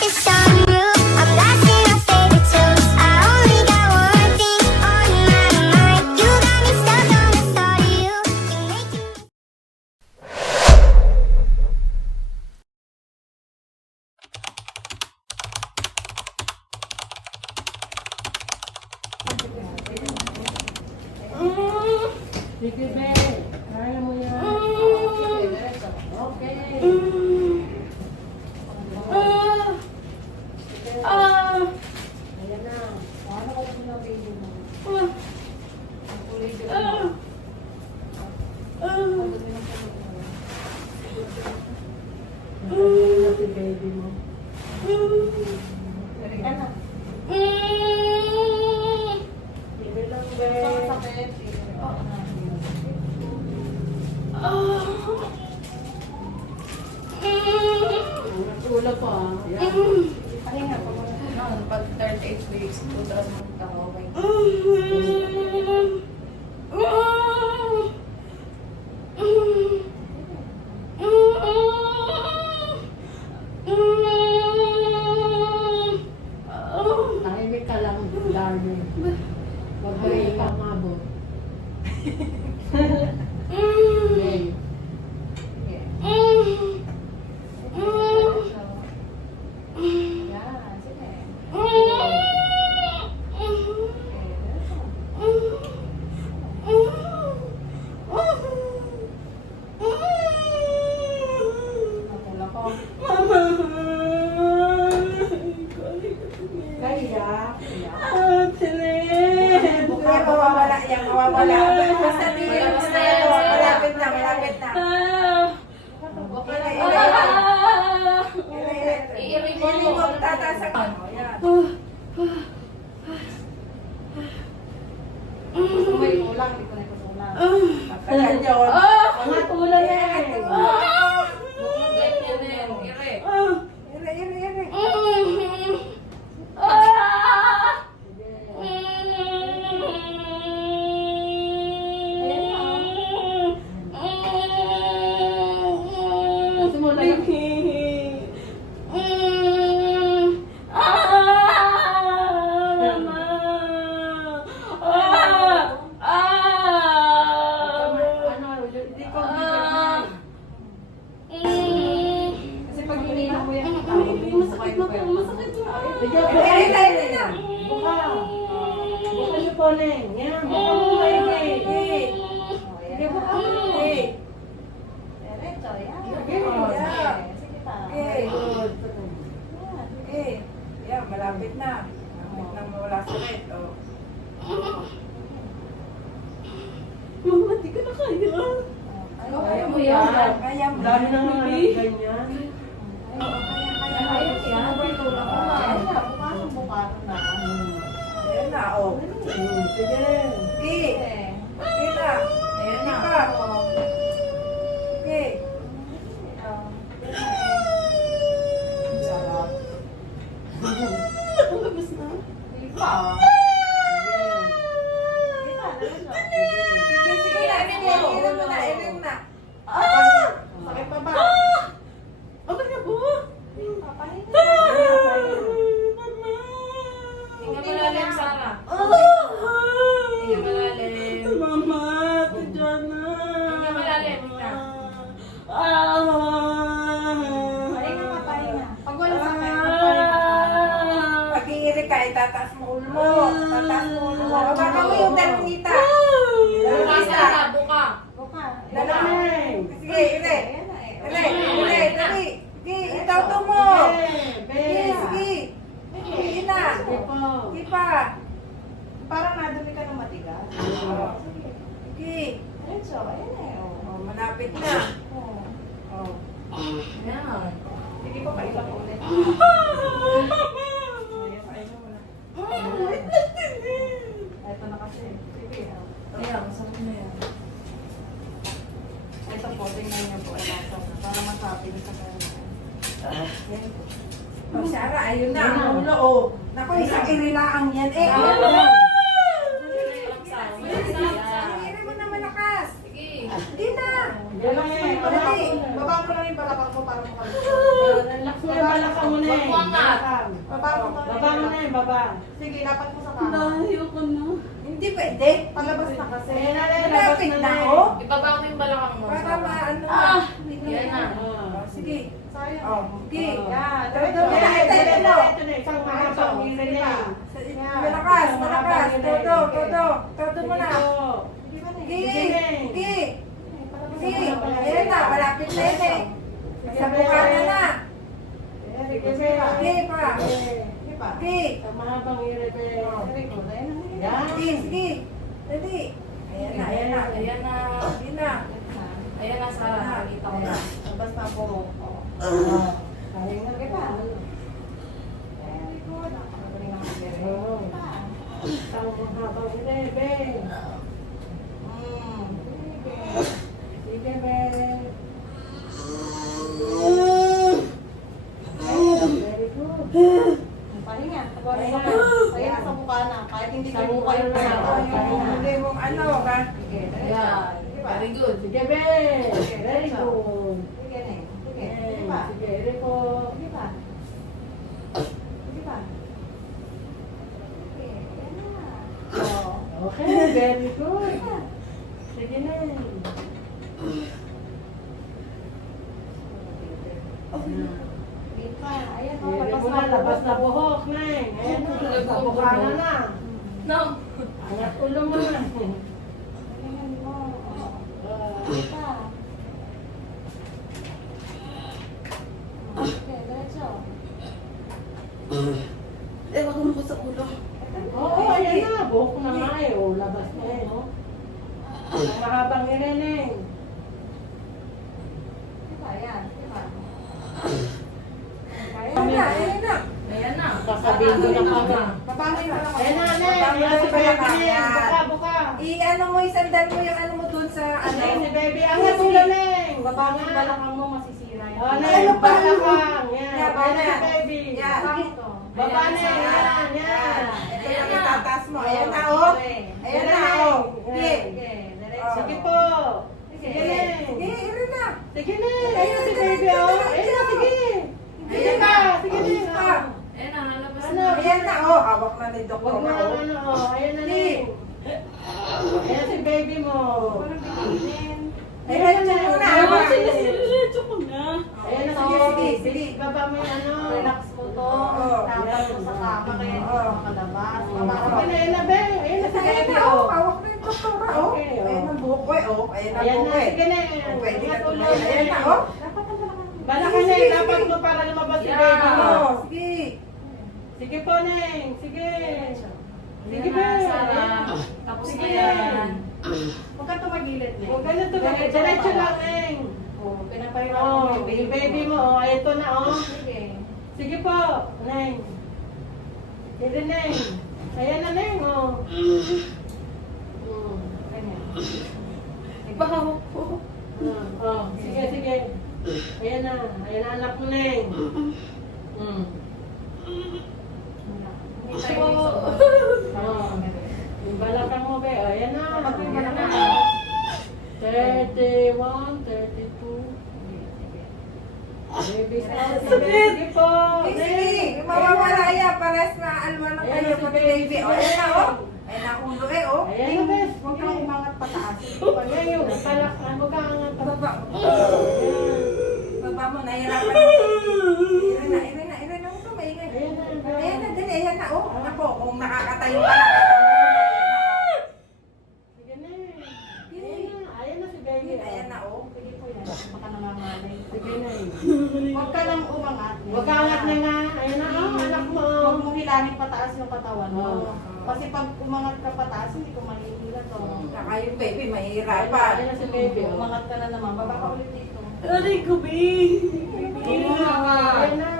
like a sunroof. I'm blasting my favorite tunes. I only got one thing on my mind. You got me stuck on the thought of you. You're making me. Sige, be. Kaya mo yan. Okay. Ayan na. Paano ko muna baby mo? Ang kulay dito mo. Sabihin na si baby mo. Halika na. Sige lang, be. Sakit. Ulo po ah. Pahinga pa mo na. Pag 38 weeks, 2,000 ka okay. Tahimik ka lang, darling. Huwag mo ikamabot. Babe. Yan, sige. Matula ko. Kaya. Yan, mawawala yan, mawawala. Basta tingin mo na yan, malapit na, malapit na. I-report Hindi mo. mo tataas ako. Yan. Gusto mo yung ulang, hindi ko na ikusulang. Matagal yun. Mga tulay yan. Huwag mo ganyan eh. Ire. Ire, ire, ire. Gusto mo lang. Ano, hindi ko Kasi pag hinihinga mo yan, masakit na po, masakit na. Bigyan ko. Ire, ire, ire na. Buka. Buka niyo po, Neng. Yan, buka mo kayo, Neng. Sige, buka mo. Sige. Diretso, yan. Sige. Sige pa. Okay. Good. Sige. Yan, malapit na. Malapit na mawala sakit. Oh. Mama, di ka na kaya. Kaya mo yan. Kaya mo. Dami na nga ganyan. Kaya yan. Ano ba yung tulak ko? Ayan na, bukasan na. Ayan na, oh. Sige. Sige. Sige na. Ayan na. Sige pa. Sige. Sarap. Labas na. Hindi pa. Sige, sige na. Sige, irin mo na, irin na. Sakit pa ba? Okay na po. Papahinga. Hinga malalim, Sarah. Hinga malalim. Mama, tidyan na. Hinga malalim. Pahinga ka, pahinga. Pag wala sakit, papahinga. Pag iiri ka, itataas mo ulo mo. Tataas mo ulo mo. Hawakan mo yung dalawita. Buka, Sarah, buka. Buka. Neng. Sige, iri. Ayan na eh. Iri, iri, dali. Sige, itaw mo. Sige, sige. Sige na. Sige po. Sige pa. Parang nadumi ka ng matigas. Oh. Sige. Sige. Diretso, ayan na eh. Oh, malapit na. Oh. Oh. Yan. Sige pa, pailak ulit. Ito na kasi. Sige. Ayan, masarap na yan. Ito po, tingnan niyo po. Ilasa na. Para masabi niyo sa kanya. Yan po. Oh, Sarah, ayun na. Ang ulo, oh. Naku, isang irilaang yan. Eh, Relax ano? lang. Iri mo na malakas. Sige. Hindi na. Yan lang eh. Dali. Baba mo lang yung balakang mo para makalit. Relax na, balakang mo, Neng. Wag mo angat. Balakang. Baba mo to. Baba mo, Neng, baba. Sige, dapat mo sa kama. Ayoko na. Hindi pwede. Palabas na kasi. Ayan na, Neng, labas Malapit na, na, Neng. oh. Ibaba mo yung balakang mo. Para maano. Ah! Yan na. Ah. Sige. Sayang. Oh, sige. Oh. Yan. Ito, Diretso ito, mo. ito na, isang mahabang ngiri, Neng. Malakas, malakas. Todo mo na. Sige, Sige, Neng. sige. Sige. Ayan na, malapit na yun eh. Sa bukana na. Sige, Sige pa. Sige. Sa mahabang ngiri, Neng. Yan. Sige, sige. Dali. Ayan na, ayan na. Ayan na. Ayan na. Ayan na, Sarah. Nakita ko na. Labas na po. Kaya nga kita. Oo. Ang mahabang ngiri, Beng. Sige, Beng. Very good. Pahinga. Pahinga. Pahinga sa bukana. Kahit hindi Sa kayo bukana na. Hindi mong ano ka. Ayan. Very good. Sige, Beng. Very good. Sige na eh. Sige. Sige, Sige pa. sige, Rico. Sige pa. Sige pa. Sige. Ayan na. Oh. Okay, very good. Sige na. Wait pa. Ayan o. Sige mo na, labas na buhok, Neng. Ayan na, sa bukana na. No. Angat ulo mo na. Ayan mo. Wait pa. Okay, diretso. Ewan ko mo sa ulo. Oo, ayan na. Buhok na nga eh. O, labas na eh, no? Ang mahabang ireneng. Sige pa. Ayan. Sige pa. Ayan na, ayan na. Ayan na. Sasabihin ko na kama. Papamoy mo lang. Ayan na, Neng. Ayan si Baby, Neng. Buka, buka. I-ano mo, isandal mo yung ano mo dun sa ano. Ayan si Baby. Angat ulo, Neng. Baba mo yung balakang mo, masisira yan. Oh, Neng. Balakang. Yan. Yan, Ayan si yan. Baby. Yan. Baba, Neng. Yan, yan. Ito lang itataas mo. Ayan na, oh. Ayan na, oh. Sige. Sige po. Sige, Neng. Sige, irin na. Sige, Neng. Ayan na si Baby, oh. Ayan na, sige. Sige pa. Sige, Neng. Oh. Ayan na, lalabas Ano? na. Ayan na, oh. Hawak na ni Doktor. Huwag na, ano, oh. Ayan na, Neng. Ayan si Baby mo. Ayan na, muna. Sinisiretso ko na. Ayan na, Sige, sige, sige. Baba mo yung ano. Relax mo to. Tapos mo sa kama, kaya hindi ka makalabas. Sige na, ayan na, Beng. Ayan na si Ayan Baby, na, oh. oh. Hawak na yung doktora, oh. Okay, oh. Ayan ang buhok ko, eh, oh. Ayan ang Ayan buhok na, eh. sige na. Pwede na Ingat ulo, tumayo. Ayan na, oh. Balakan, Neng. Dapat mo para lumabas si Yeah. Baby mo. Oh, sige. Sige po, Neng. Sige. Sige, Ayan na, Beng. Sarah. Tapos Sige, na yan. Huwag ka tumagilid, Neng. Huwag ka na tumagay. Diretso lang, Neng. Oh, pinapahirapan Oh, mo yung baby mo, oh, ito na, oh. Sige. Sige po, Neng. Sige, Neng. Ayan na, Neng, oh. Ganyan. Bahawak po. Oh, sige, sige. Ayan na anak mo, Neng. Hintay mo yung suot. Oh, yung balakang mo, be. Ayan na. Dapat yung Ayan na. balakang. 31, 32. Baby step. Sige po. Sige, mawawala yan. Pares na alwan na kayo Ayan, pati sige, baby. sige. Oh, ayan na, oh. Ayan na ulo eh, oh. Ayan na, bes. Huwag kang umangat pataas. Ayan yung palakang. Huwag kang angat. Baba. Baba mo, nahihirapan. Irin na. Huwag ka maingay. Ayan na. Ayan na, dali. Ayan na, oh. Ako, kung nakakatayo ka na. Sige na. Ayan na. Ayan na si baby. Ayan na, oh. Sige po yan. Baka nangangalay. Sige na. Huwag ka lang umangat. Huwag kang angat na nga. Ayan na, oh. Anak mo. Huwag mong hilahin pataas yung katawan mo. Oo. Kasi pag umangat ka pataas, hindi ko mahihila to. Saka yung baby, Ayan mahihirapan. na si baby. oh. Umangat ka na naman. Baba ka ulit dito. Aray ko, baby. Ayan na.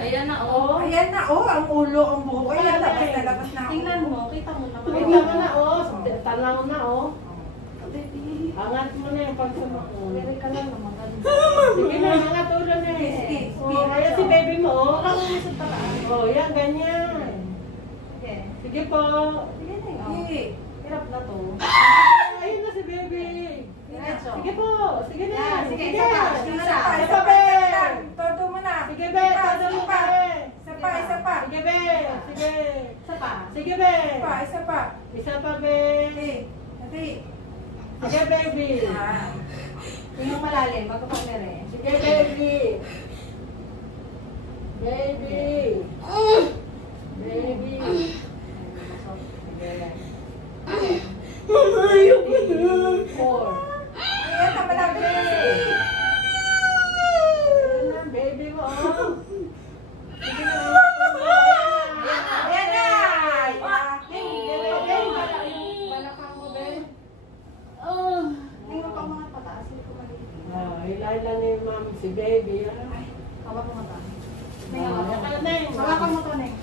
Ayan na, oh. Ayan na, oh. Ang ulo, ang buhok. Ayan, labas na labas na. Tingnan mo, kita mo naman. Tignan mo na, oh. Tanaw na, oh. Angat mo na yung pagsama ko. Pwede ka lang naman. Sige na, angat ulo na eh. Sige. Oh, ayan si baby mo, oh. Baka mo sa talaan. Oh, yan, ganyan. Sige. Sige po. Sige na, oh. Sige. Hirap na to. Ayun na si baby. Sige Diretso. Sige po. Sige na. Yan, sige, Sige. isa pa, isa pa. Isa pa, be. Todo mo na. Sige, be. Todo mo pa, be. Isa pa, isa pa. Sige, be. Sige. Isa pa. Sige, be. Isa pa, isa pa. Isa pa, be. Okay. Dali. Sige, baby. Ah. Yung malalim, magpapamere. Sige, baby. Baby. Baby. Ayoko na. 4. Ayan na, malapit na si Kiki. Ayan na, baby mo. Sige na. Ayan na. Balakang mo, be. Oh. Ngayon pa mga pataas. Hindi ko maliit. Ilala ni ma'am si baby. Hawak mo ka. May Hawakan hawak. ka na, Neng. Hawakan mo to, Neng.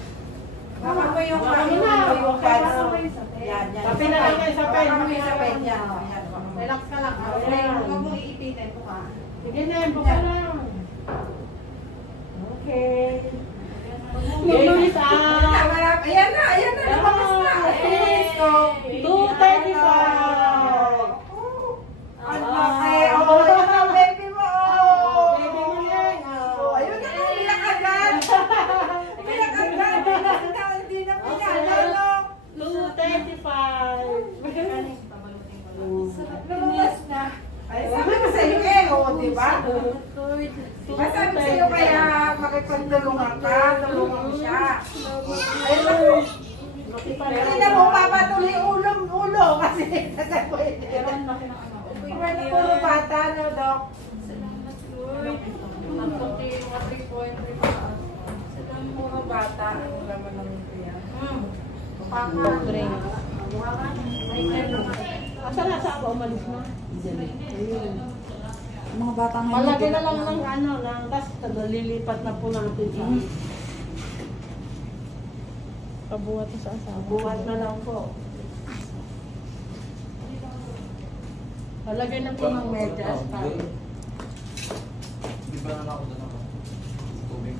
Hawakan mo yung Hawakan mo yung na. yung Hawakan mo pads. yung sapin. Yan, yan. Sabi na lang kayo sa pen. Hawakan mo yung sa pen. Yan, yan. Relax ka lang. Ayan. Huwag mong iipitin po ka. Sige na, buka lang. Okay. Baby time. Ayan na, ayan na. Lumabas na. Please go. 2:35. Ang laki. Oh, ayan na, baby mo. Oh. Baby mo yan. Oh, ayun na, umiyak agad. Umiyak agad. Hindi na pinalalo. 2:35. Lumabas na. Ay, sabi ko sa'yo eh, oh, di ba? Diba sabi ko sa'yo kaya makipagtulungan ka, tulungan mo siya. Ayun, hindi na mo papatuloy ulo kasi pwede. Pero ang laki ng ano. Iba na puro bata, no, Dok? Salamat, Lord. Magpunti yung mga 3.3 pa. Salamat, puro bata. Ang laman ng yan. Paka. Asa na sa ako umalis na? Mga bata Palagay na lang ng ano, ng tas lilipat na po natin sa Pabuhat sa asawa. buwan na lang po. Palagay na po ng medyas tayo. Di ba na ako doon ako? Tubig.